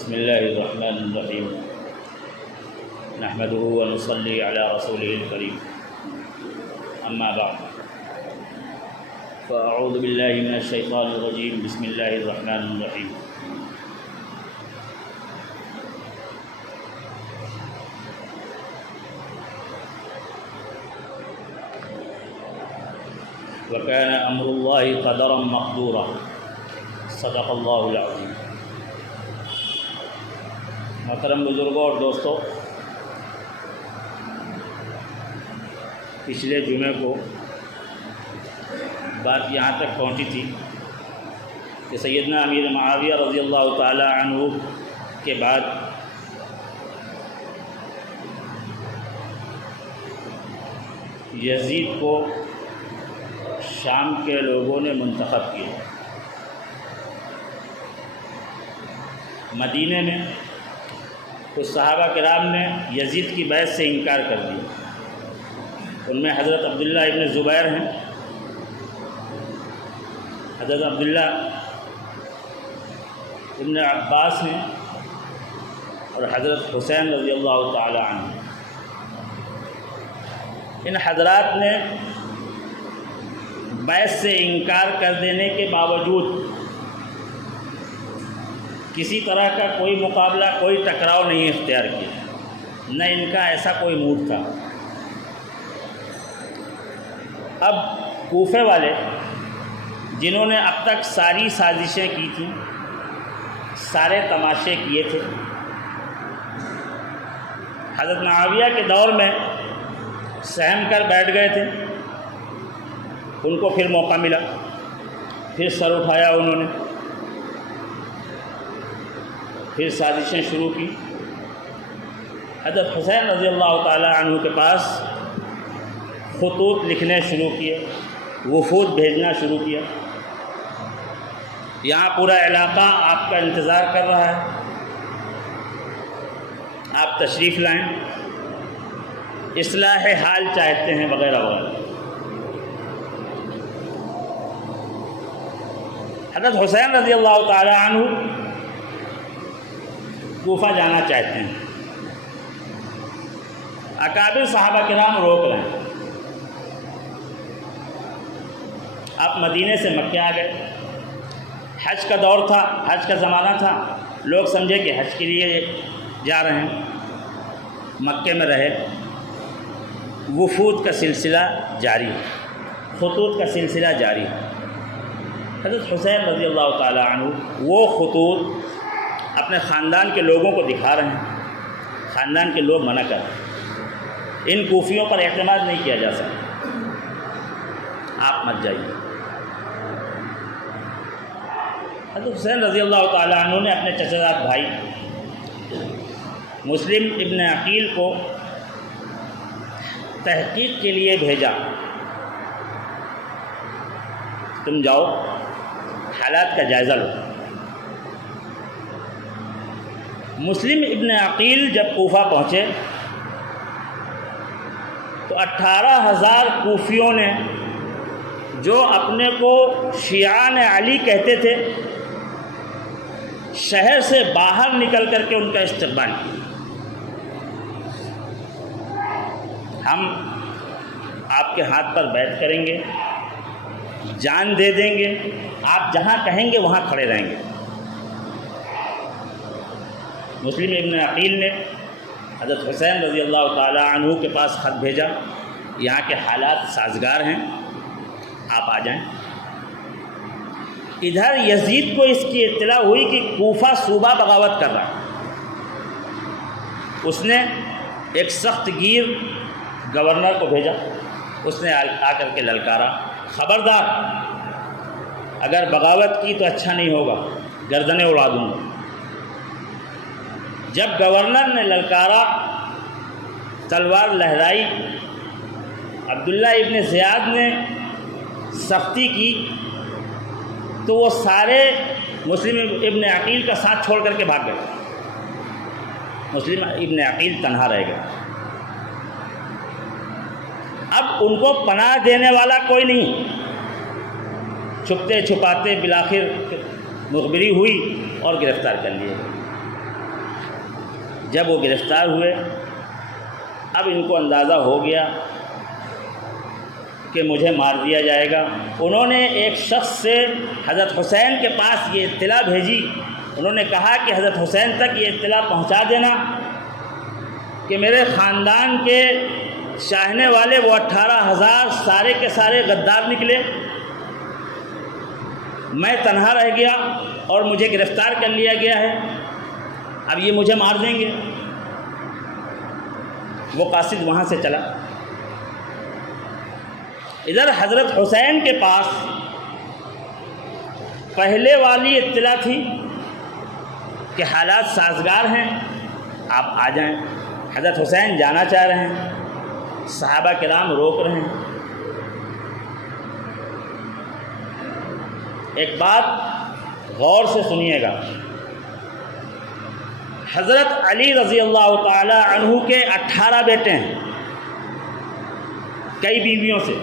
بسم الله الرحمن الرحيم نحمده ونصلي على رسوله الكريم أما بعد فأعوذ بالله من الشيطان الرجيم بسم الله الرحمن الرحيم وكان أمر الله قدرا مقدورا صدق الله العظيم۔ محترم بزرگوں اور دوستوں، پچھلے جمعے کو بات یہاں تک پہنچی تھی کہ سیدنا امیر معاویہ رضی اللہ تعالی عنہ کے بعد یزید کو شام کے لوگوں نے منتخب کیا۔ مدینے میں کچھ صحابہ کرام نے یزید کی بیعت سے انکار کر دیا۔ ان میں حضرت عبداللہ ابن زبیر ہیں، حضرت عبداللہ ابن عباس ہیں اور حضرت حسین رضی اللہ تعالی عنہ۔ ان حضرات نے بیعت سے انکار کر دینے کے باوجود کسی طرح کا کوئی مقابلہ، کوئی ٹکراؤ نہیں اختیار کیا، نہ ان کا ایسا کوئی موڈ تھا۔ اب کوفے والے جنہوں نے اب تک ساری سازشیں کی تھیں، سارے تماشے کیے تھے، حضرت معاویہ کے دور میں سہم کر بیٹھ گئے تھے، ان کو پھر موقع ملا، پھر سر اٹھایا انہوں نے، پھر سازشیں شروع کی۔ حضرت حسین رضی اللہ تعالی عنہ کے پاس خطوط لکھنے شروع کیے، وفود بھیجنا شروع کیا۔ یہاں پورا علاقہ آپ کا انتظار کر رہا ہے، آپ تشریف لائیں، اصلاح حال چاہتے ہیں وغیرہ وغیرہ۔ حضرت حسین رضی اللہ تعالی عنہ کوفہ جانا چاہتے ہیں، اکابر صحابہ کرام روک رہے ہیں۔ آپ مدینے سے مکہ آ گئے، حج کا دور تھا، حج کا زمانہ تھا، لوگ سمجھے کہ حج کے لیے جا رہے ہیں، مکے میں رہے۔ وفود کا سلسلہ جاری ہے، خطوط کا سلسلہ جاری ہے۔ حضرت حسین رضی اللہ تعالی عنہ وہ خطوط اپنے خاندان کے لوگوں کو دکھا رہے ہیں، خاندان کے لوگ منع کر رہے ہیں، ان کوفیوں پر اعتماد نہیں کیا جا سکتا، آپ مت جائیے۔ حضرت حسین رضی اللہ تعالی عنہ نے اپنے چچا زاد بھائی مسلم ابن عقیل کو تحقیق کے لیے بھیجا، تم جاؤ حالات کا جائزہ لو۔ مسلم ابن عقیل جب کوفہ پہنچے تو 18,000 کوفیوں نے، جو اپنے کو شیعان علی کہتے تھے، شہر سے باہر نکل کر کے ان کا استقبال کیا۔ ہم آپ کے ہاتھ پر بیعت کریں گے، جان دے دیں گے، آپ جہاں کہیں گے وہاں کھڑے رہیں گے۔ مسلم ابن عقیل نے حضرت حسین رضی اللہ تعالی عنہ کے پاس خط بھیجا، یہاں کے حالات سازگار ہیں، آپ آ جائیں۔ ادھر یزید کو اس کی اطلاع ہوئی کہ کوفہ صوبہ بغاوت کر رہا ہے۔ اس نے ایک سخت گیر گورنر کو بھیجا، اس نے آ کر کے للکارا، خبردار اگر بغاوت کی تو اچھا نہیں ہوگا، گردنیں اڑا دوں گا۔ جب گورنر نے للکارا، تلوار لہرائی، عبداللہ ابن زیاد نے سختی کی، تو وہ سارے مسلم ابن عقیل کا ساتھ چھوڑ کر کے بھاگ گئے۔ مسلم ابن عقیل تنہا رہ گئے۔ اب ان کو پناہ دینے والا کوئی نہیں، چھپتے چھپاتے بالآخر مخبری ہوئی اور گرفتار کر لیے۔ جب وہ گرفتار ہوئے، اب ان کو اندازہ ہو گیا کہ مجھے مار دیا جائے گا۔ انہوں نے ایک شخص سے حضرت حسین کے پاس یہ اطلاع بھیجی، انہوں نے کہا کہ حضرت حسین تک یہ اطلاع پہنچا دینا کہ میرے خاندان کے چاہنے والے وہ 18,000 سارے کے سارے غدار نکلے، میں تنہا رہ گیا اور مجھے گرفتار کر لیا گیا ہے، اب یہ مجھے مار دیں گے۔ وہ قاصد وہاں سے چلا۔ ادھر حضرت حسین کے پاس پہلے والی اطلاع تھی کہ حالات سازگار ہیں، آپ آ جائیں۔ حضرت حسین جانا چاہ رہے ہیں، صحابہ کرام روک رہے ہیں۔ ایک بات غور سے سنیے گا، حضرت علی رضی اللہ تعالی عنہ کے 18 بیٹے ہیں، کئی بیویوں سے۔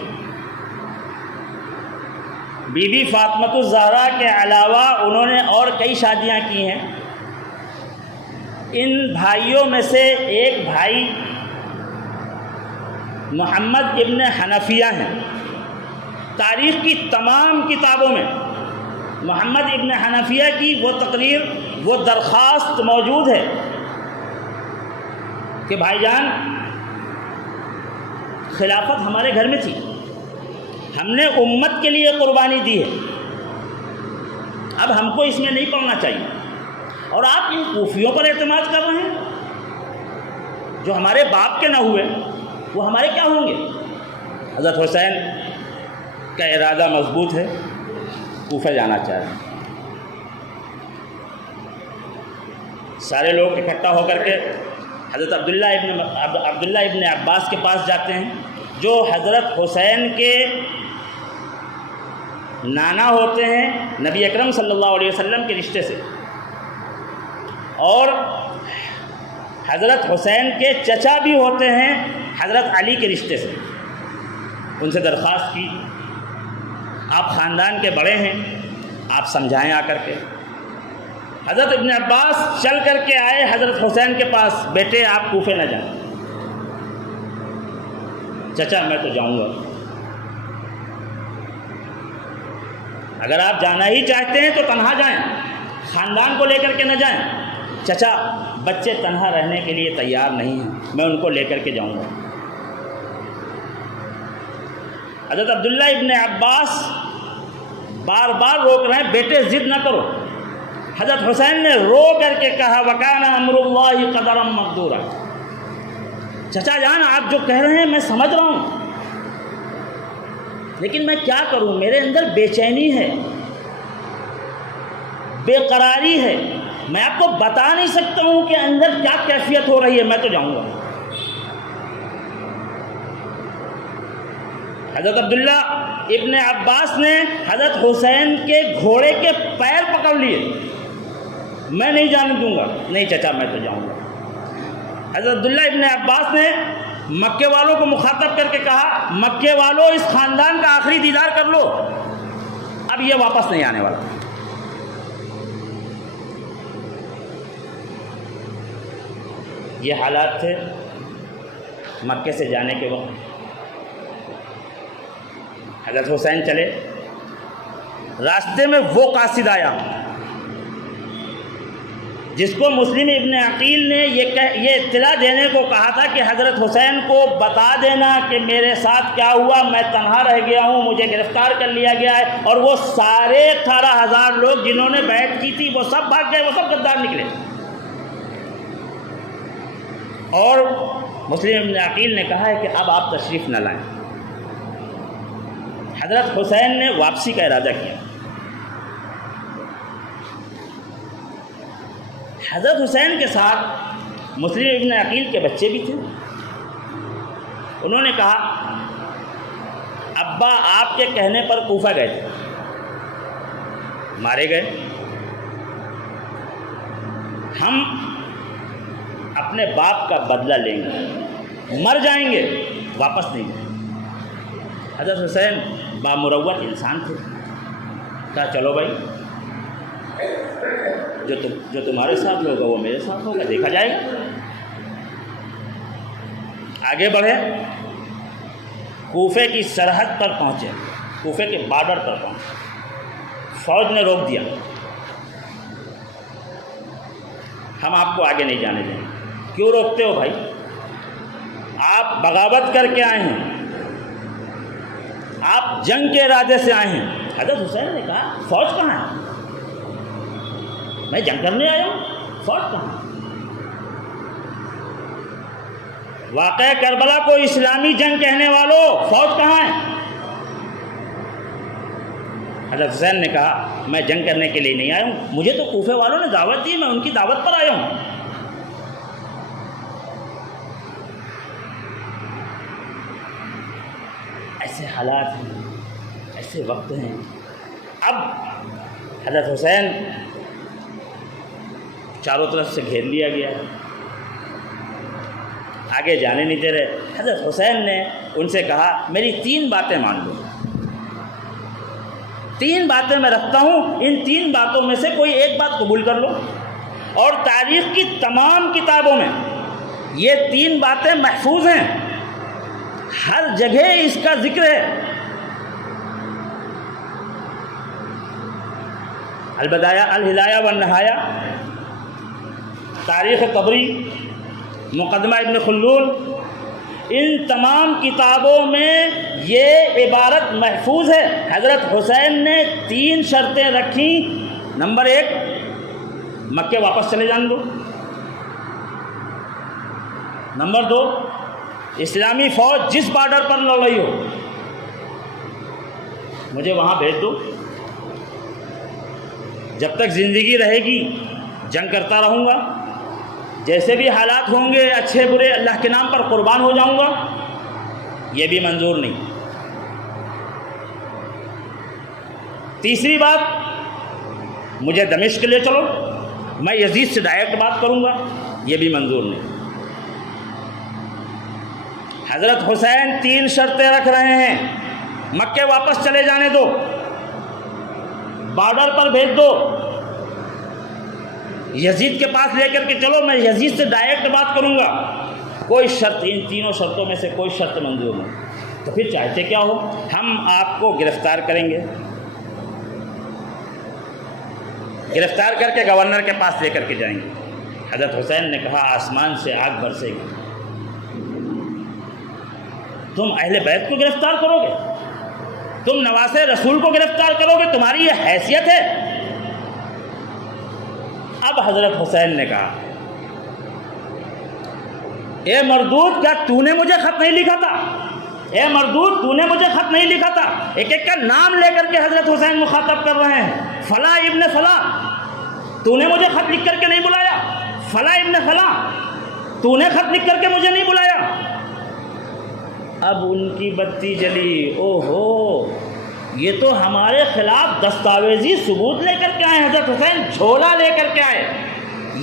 بی بی فاطمہ الزہرا کے علاوہ انہوں نے اور کئی شادیاں کی ہیں۔ ان بھائیوں میں سے ایک بھائی محمد ابن حنفیہ ہیں۔ تاریخ کی تمام کتابوں میں محمد ابن حنفیہ کی وہ تقریر، وہ درخواست موجود ہے کہ بھائی جان خلافت ہمارے گھر میں تھی، ہم نے امت کے لیے قربانی دی ہے، اب ہم کو اس میں نہیں پڑنا چاہیے، اور آپ ان کوفیوں پر اعتماد کر رہے ہیں جو ہمارے باپ کے نہ ہوئے، وہ ہمارے کیا ہوں گے؟ حضرت حسین کا ارادہ مضبوط ہے، کوفہ جانا چاہ رہے ہیں۔ سارے لوگ اکٹھا ہو کر کے حضرت عبداللہ ابن عباس کے پاس جاتے ہیں، جو حضرت حسین کے نانا ہوتے ہیں نبی اکرم صلی اللہ علیہ وسلم کے رشتے سے، اور حضرت حسین کے چچا بھی ہوتے ہیں حضرت علی کے رشتے سے۔ ان سے درخواست کی، آپ خاندان کے بڑے ہیں، آپ سمجھائیں آ کر کے۔ حضرت ابن عباس چل کر کے آئے حضرت حسین کے پاس، بیٹے آپ کوفے نہ جائیں۔ چچا میں تو جاؤں گا، اگر آپ جانا ہی چاہتے ہیں تو تنہا جائیں، خاندان کو لے کر کے نہ جائیں۔ چچا بچے تنہا رہنے کے لیے تیار نہیں ہیں، میں ان کو لے کر کے جاؤں گا۔ حضرت عبداللہ ابن عباس بار بار روک رہے ہیں، بیٹے ضد نہ کرو۔ حضرت حسین نے رو کر کے کہا وَكَانَ أَمْرُ اللَّهِ قَدَرًا مَقْدُورًا، چچا جان آپ جو کہہ رہے ہیں میں سمجھ رہا ہوں، لیکن میں کیا کروں، میرے اندر بے چینی ہے، بے قراری ہے، میں آپ کو بتا نہیں سکتا ہوں کہ اندر کیا کیفیت ہو رہی ہے، میں تو جاؤں گا۔ حضرت عبداللہ ابن عباس نے حضرت حسین کے گھوڑے کے پیر پکڑ لیے، میں نہیں جانے دوں گا، نہیں چچا میں تو جاؤں گا۔ حضرت عبداللہ ابن عباس نے مکے والوں کو مخاطب کر کے کہا مکے والوں اس خاندان کا آخری دیدار کر لو، اب یہ واپس نہیں آنے والا۔ یہ حالات تھے مکے سے جانے کے وقت۔ حضرت حسین چلے، راستے میں وہ قاصد آیا جس کو مسلم ابن عقیل نے یہ اطلاع دینے کو کہا تھا کہ حضرت حسین کو بتا دینا کہ میرے ساتھ کیا ہوا، میں تنہا رہ گیا ہوں، مجھے گرفتار کر لیا گیا ہے، اور وہ سارے 18,000 لوگ جنہوں نے بیعت کی تھی وہ سب بھاگ گئے، وہ سب غدار نکلے۔ اور مسلم ابن عقیل نے کہا ہے کہ اب آپ تشریف نہ لائیں۔ حضرت حسین نے واپسی کا ارادہ کیا۔ حضرت حسین کے ساتھ مسلم ابن عقیل کے بچے بھی تھے۔ انہوں نے کہا ابا آپ کے کہنے پر کوفہ گئے تھے، مارے گئے، ہم اپنے باپ کا بدلہ لیں گے، مر جائیں گے، واپس نہیں جائیں گے۔ حضرت حسین بامروت انسان تھے، کہا چلو بھائی جو تمہارے ساتھ ہوگا وہ میرے ساتھ ہوگا، دیکھا جائے گا۔ آگے بڑھے، کوفے کی سرحد پر پہنچے، کوفے کے بارڈر پر پہنچے، فوج نے روک دیا، ہم آپ کو آگے نہیں جانے دیں گے۔ کیوں روکتے ہو بھائی؟ آپ بغاوت کر کے آئے ہیں، آپ جنگ کے ارادے سے آئے ہیں۔ حضرت حسین نے کہا فوج کہاں ہے؟ میں جنگ کرنے آیا ہوں، فوج کہاں ہے؟ واقعہ کربلا کو اسلامی جنگ کہنے والوں، فوج کہاں ہے؟ حضرت حسین نے کہا میں جنگ کرنے کے لیے نہیں آیا ہوں، مجھے تو کوفے والوں نے دعوت دی، میں ان کی دعوت پر آیا ہوں۔ ایسے حالات ہیں، ایسے وقت ہیں۔ اب حضرت حسین چاروں طرف سے گھیر لیا گیا، آگے جانے نہیں دے رہے۔ حضرت حسین نے ان سے کہا میری 3 باتیں مان لو، 3 باتیں میں رکھتا ہوں، ان 3 باتوں میں سے کوئی ایک بات قبول کر لو، اور تاریخ کی تمام کتابوں میں یہ 3 باتیں محفوظ ہیں، ہر جگہ اس کا ذکر ہے۔ الہدایہ والنہایہ، تاریخ طبری، مقدمہ ابن خلدون، ان تمام کتابوں میں یہ عبارت محفوظ ہے۔ حضرت حسین نے 3 شرطیں رکھیں۔ نمبر 1، مکے واپس چلے جانے دو۔ نمبر 2، اسلامی فوج جس بارڈر پر لڑ رہی ہو مجھے وہاں بھیج دو، جب تک زندگی رہے گی جنگ کرتا رہوں گا، جیسے بھی حالات ہوں گے اچھے برے اللہ کے نام پر قربان ہو جاؤں گا۔ یہ بھی منظور نہیں۔ تیسری بات، مجھے دمشق لے چلو، میں یزید سے ڈائریکٹ بات کروں گا، یہ بھی منظور نہیں۔ حضرت حسین 3 شرطیں رکھ رہے ہیں، مکے واپس چلے جانے دو، بارڈر پر بھیج دو، یزید کے پاس لے کر کے چلو، میں یزید سے ڈائریکٹ بات کروں گا۔ کوئی شرط، ان 3 شرطوں میں سے کوئی شرط منظور نہیں۔ تو پھر چاہتے کیا ہو؟ ہم آپ کو گرفتار کریں گے، گرفتار کر کے گورنر کے پاس لے کر کے جائیں گے۔ حضرت حسین نے کہا آسمان سے آگ برسے گی، تم اہل بیت کو گرفتار کرو گے، تم نواسے رسول کو گرفتار کرو گے، تمہاری یہ حیثیت ہے؟ اب حضرت حسین نے کہا اے مردود، کیا تو نے مجھے خط نہیں لکھا تھا؟ اے مردود، تو نے مجھے خط نہیں لکھا تھا؟ ایک ایک کا نام لے کر کے حضرت حسین مخاطب کر رہے ہیں۔ فلاں ابن فلاں، تو نے مجھے خط لکھ کر کے نہیں بلایا؟ فلاں ابن فلاں، تو نے خط لکھ کر کے مجھے نہیں بلایا؟ اب ان کی بتی جلی، او ہو، یہ تو ہمارے خلاف دستاویزی ثبوت لے کر کے آئے۔ حضرت حسین جھولا لے کر کے آئے،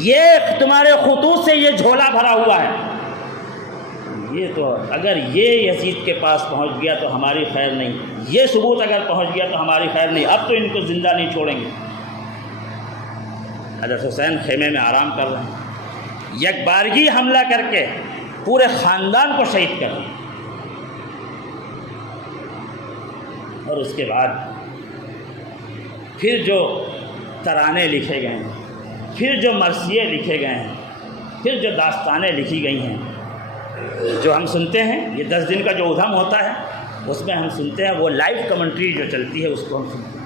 یہ تمہارے خطوط سے یہ جھولا بھرا ہوا ہے، یہ تو اگر یہ یزید کے پاس پہنچ گیا تو ہماری خیر نہیں، یہ ثبوت اگر پہنچ گیا تو ہماری خیر نہیں، اب تو ان کو زندہ نہیں چھوڑیں گے۔ حضرت حسین خیمے میں آرام کر رہے ہیں، یک بارگی حملہ کر کے پورے خاندان کو شہید کر دیا۔ اور اس کے بعد پھر جو ترانے لکھے گئے ہیں، پھر جو مرثیے لکھے گئے ہیں، پھر جو داستانیں لکھی گئی ہیں، جو ہم سنتے ہیں، یہ 10 دن کا جو ادھم ہوتا ہے اس میں ہم سنتے ہیں، وہ لائیو کمنٹری جو چلتی ہے اس کو ہم سنتے ہیں۔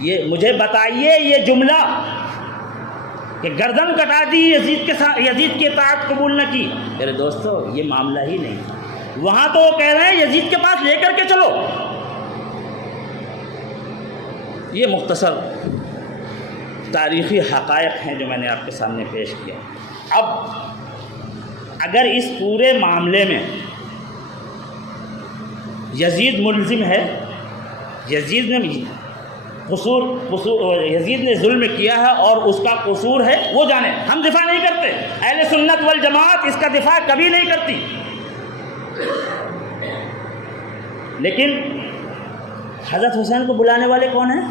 یہ مجھے بتائیے یہ جملہ کہ گردن کٹا دی یزید کے ساتھ، یزید کی اطاعت قبول نہ کی، میرے دوستو یہ معاملہ ہی نہیں۔ وہاں تو وہ کہہ رہے ہیں یزید کے پاس لے کر کے چلو۔ یہ مختصر تاریخی حقائق ہیں جو میں نے آپ کے سامنے پیش کیا۔ اب اگر اس پورے معاملے میں یزید ملزم ہے، یزید نے یزید نے ظلم کیا ہے اور اس کا قصور ہے، وہ جانے، ہم دفاع نہیں کرتے، اہل سنت والجماعت اس کا دفاع کبھی نہیں کرتی۔ لیکن حضرت حسین کو بلانے والے کون ہیں؟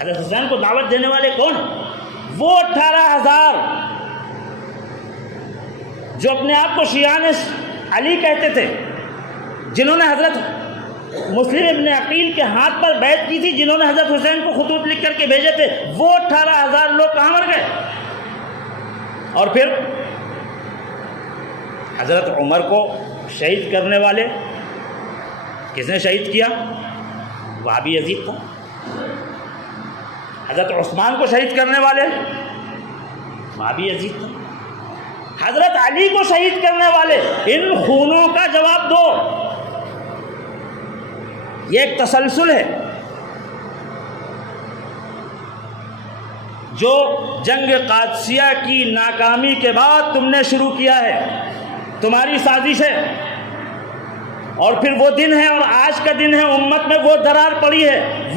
حضرت حسین کو دعوت دینے والے کون ہیں؟ وہ 18,000 جو اپنے آپ کو شیعان علی کہتے تھے، جنہوں نے حضرت مسلم ابن عقیل کے ہاتھ پر بیعت کی تھی، جنہوں نے حضرت حسین کو خطوط لکھ کر کے بھیجے تھے، وہ 18,000 لوگ کہاں مر گئے؟ اور پھر حضرت عمر کو شہید کرنے والے کس نے شہید کیا؟ وہابی یزید تھا۔ حضرت عثمان کو شہید کرنے والے وہابی یزید تھا۔ حضرت علی کو شہید کرنے والے، ان خونوں کا جواب دو۔ یہ ایک تسلسل ہے جو جنگ قادسیہ کی ناکامی کے بعد تم نے شروع کیا ہے، تمہاری سازش ہے۔ اور پھر وہ دن ہے اور آج کا دن ہے، امت میں وہ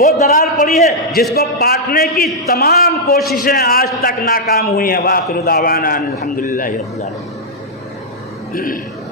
درار پڑی ہے جس کو پاٹنے کی تمام کوششیں آج تک ناکام ہوئی ہیں۔ وآخر دعوانا الحمدللہ رب العالمین۔